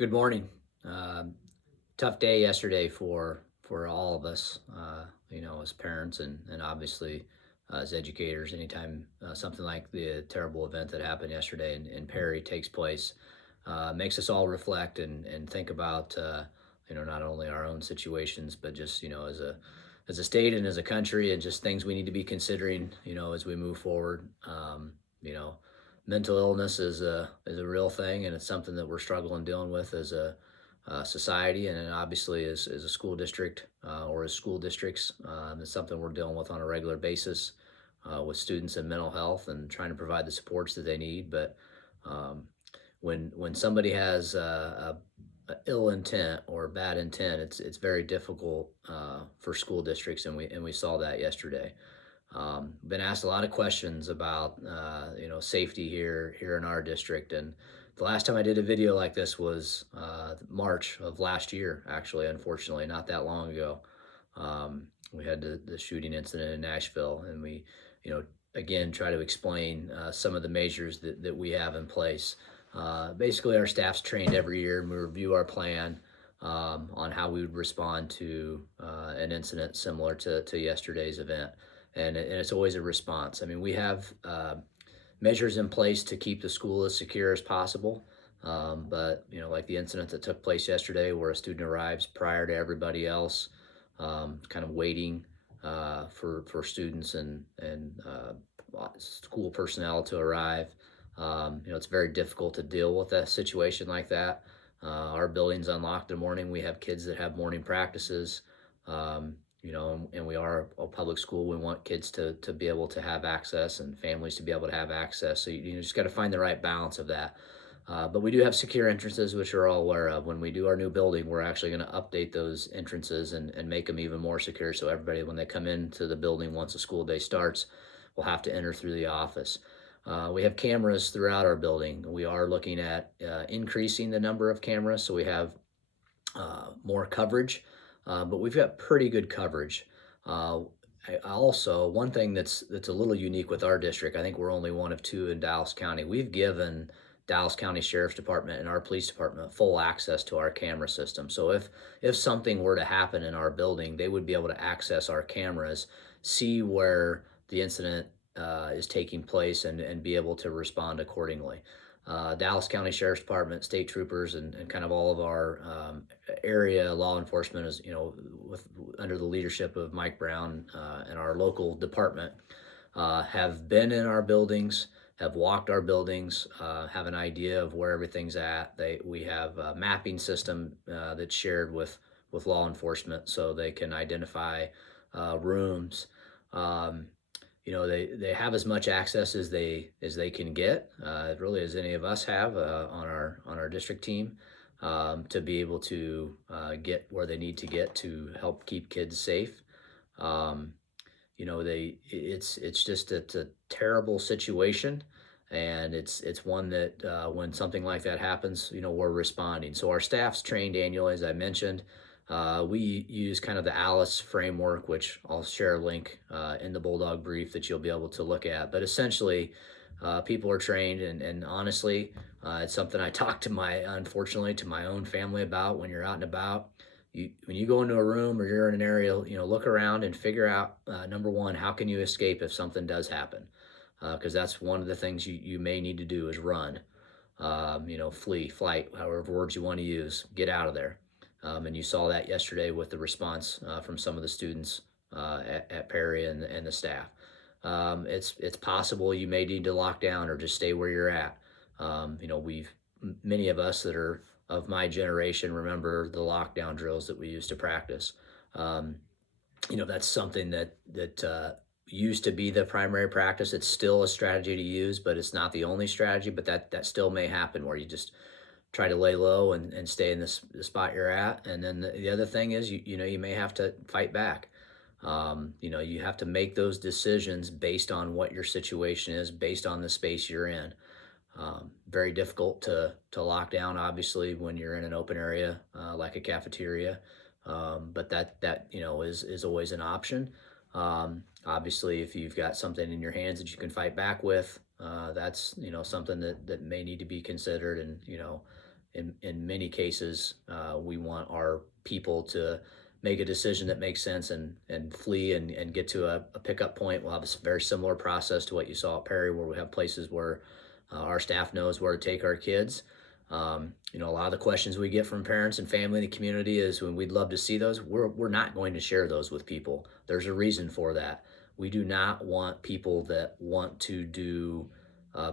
Good morning. Tough day yesterday for all of us, as parents and obviously as educators. Anytime something like the terrible event that happened yesterday in Perry takes place, makes us all reflect and think about not only our own situations, but just as a state and as a country, and just things we need to be considering, as we move forward. You know, Mental illness is a real thing, and it's something that we're struggling dealing with as a society, and then obviously as a school district or as school districts. It's something we're dealing with on a regular basis with students and mental health, and trying to provide the supports that they need. But um, when somebody has a ill intent or bad intent, it's very difficult for school districts, and we saw that yesterday. Been asked a lot of questions about safety here in our district, and the last time I did a video like this was March of last year. Actually, unfortunately, not that long ago, we had the shooting incident in Nashville, and we, again, try to explain some of the measures that we have in place. Basically, our staff's trained every year, and we review our plan on how we would respond to an incident similar to yesterday's event, and it's always a response. I mean, we have measures in place to keep the school as secure as possible. But like the incident that took place yesterday, where a student arrives prior to everybody else, kind of waiting for students and school personnel to arrive. It's very difficult to deal with a situation like that. Our building's unlocked in the morning. We have kids that have morning practices. And we are a public school. We want kids to be able to have access, and families to be able to have access. So you just got to find the right balance of that. But we do have secure entrances, which you're all aware of. When we do our new building, we're actually going to update those entrances and make them even more secure. So everybody, when they come into the building once the school day starts, will have to enter through the office. We have cameras throughout our building. We are looking at increasing the number of cameras, so we have more coverage, but we've got pretty good coverage. Uh, Also, one thing that's a little unique with our district, I think we're only one of two in Dallas County. We've given Dallas County Sheriff's Department and our police department full access to our camera system. So if something were to happen in our building, they would be able to access our cameras, see where the incident is taking place, and be able to respond accordingly. Dallas County Sheriff's Department, state troopers, and kind of all of our area law enforcement is, with under the leadership of Mike Brown and our local department, have been in our buildings, have walked our buildings, have an idea of where everything's at. We have a mapping system that's shared with law enforcement, so they can identify rooms. Um, they have as much access as they can get, really as any of us have on our district team, to be able to get where they need to get to help keep kids safe. Um, it's a terrible situation, and it's one that when something like that happens, we're responding. So our staff's trained annually, as I mentioned. We use kind of the Alice framework, which I'll share a link in the Bulldog brief that you'll be able to look at. But essentially, people are trained, and honestly, it's something I talk unfortunately, to my own family about when you're out and about. When you go into a room or you're in an area, look around and figure out, number one, how can you escape if something does happen? Because that's one of the things you may need to do is run, flee, flight, however words you want to use, get out of there. And you saw that yesterday with the response from some of the students at Perry and the staff. It's possible you may need to lock down or just stay where you're at. Many of us that are of my generation remember the lockdown drills that we used to practice. Um, that's something that used to be the primary practice. It's still a strategy to use, but it's not the only strategy. But that still may happen, where you just try to lay low and stay in the spot you're at. And then the other thing is, you may have to fight back. You have to make those decisions based on what your situation is, based on the space you're in. Very difficult to lock down, obviously, when you're in an open area like a cafeteria. But that is always an option. Obviously, if you've got something in your hands that you can fight back with, that's something that may need to be considered. And in many cases, we want our people to make a decision that makes sense and flee and get to a pickup point. We'll have a very similar process to what you saw at Perry, where we have places where our staff knows where to take our kids. A lot of the questions we get from parents and family in the community is when we'd love to see those. We're not going to share those with people. There's a reason for that. We do not want people that want to do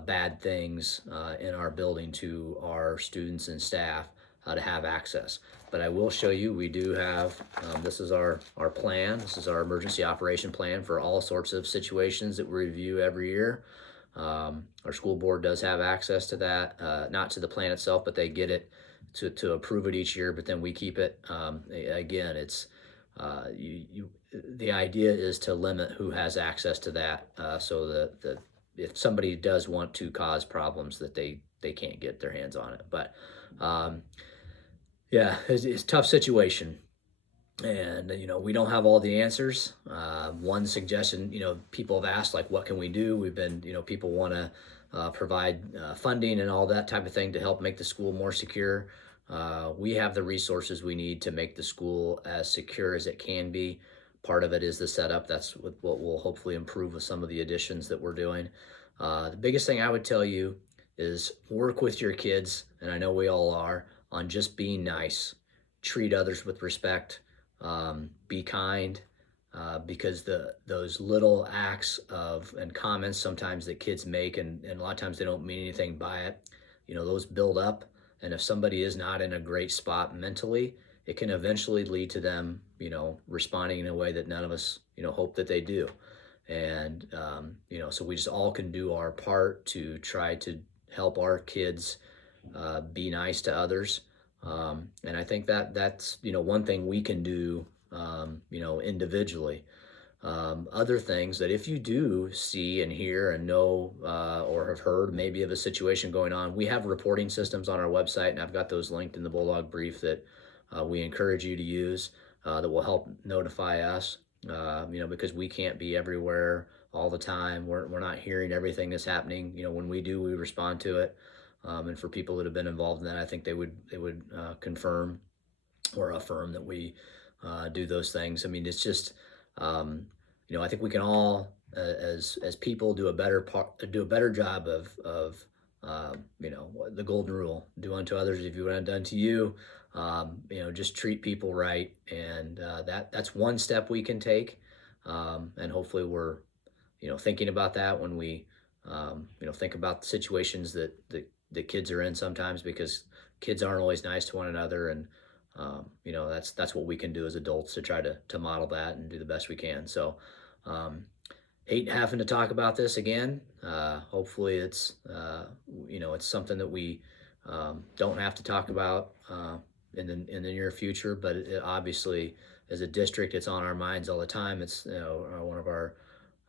bad things in our building to our students and staff to have access. But I will show you, we do have, this is our plan. This is our emergency operation plan for all sorts of situations that we review every year. Our school board does have access to that, not to the plan itself, but they get it to approve it each year, but then we keep it. Again, it's the idea is to limit who has access to that, so that if somebody does want to cause problems, that they can't get their hands on it. But yeah, it's a tough situation. And we don't have all the answers. One suggestion, people have asked, like, what can we do? We've been, people want to provide funding and all that type of thing to help make the school more secure. We have the resources we need to make the school as secure as it can be. Part of it is the setup. That's what will hopefully improve with some of the additions that we're doing. The biggest thing I would tell you is work with your kids, and I know we all are, on just being nice. Treat others with respect. Be kind, because those little acts and comments sometimes that kids make, and a lot of times they don't mean anything by it, those build up. And if somebody is not in a great spot mentally, it can eventually lead to them, responding in a way that none of us, hope that they do. And, so we just all can do our part to try to help our kids be nice to others. And I think that's, one thing we can do, individually. Other things that if you do see and hear and know or have heard maybe of a situation going on, we have reporting systems on our website, and I've got those linked in the Bulldog brief that we encourage you to use that will help notify us, because we can't be everywhere all the time. We're not hearing everything that's happening. When we do, we respond to it. And for people that have been involved in that, I think they would confirm or affirm that we do those things. I mean, it's just, I think we can all, as people, do a better job of the golden rule: do unto others if you want done to you. Just treat people right, and that's one step we can take, and hopefully we're, thinking about that when we, think about the situations that kids are in sometimes, because kids aren't always nice to one another, and that's what we can do as adults to try to model that and do the best we can. So hate having to talk about this again. Hopefully it's it's something that we don't have to talk about in the near future, but obviously as a district, it's on our minds all the time. It's one of our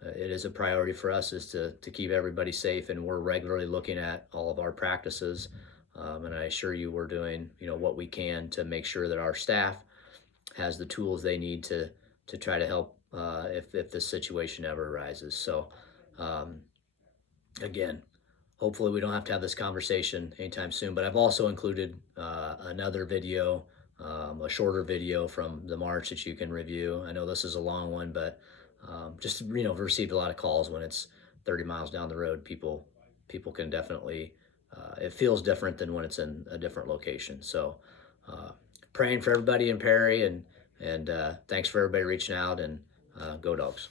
it is a priority for us is to keep everybody safe, and we're regularly looking at all of our practices. And I assure you we're doing, what we can to make sure that our staff has the tools they need to try to help if this situation ever arises. So again, hopefully we don't have to have this conversation anytime soon, but I've also included another video, a shorter video from the March that you can review. I know this is a long one, but just, received a lot of calls when it's 30 miles down the road. People can definitely, it feels different than when it's in a different location. So praying for everybody in Perry, and thanks for everybody reaching out, and go Dogs.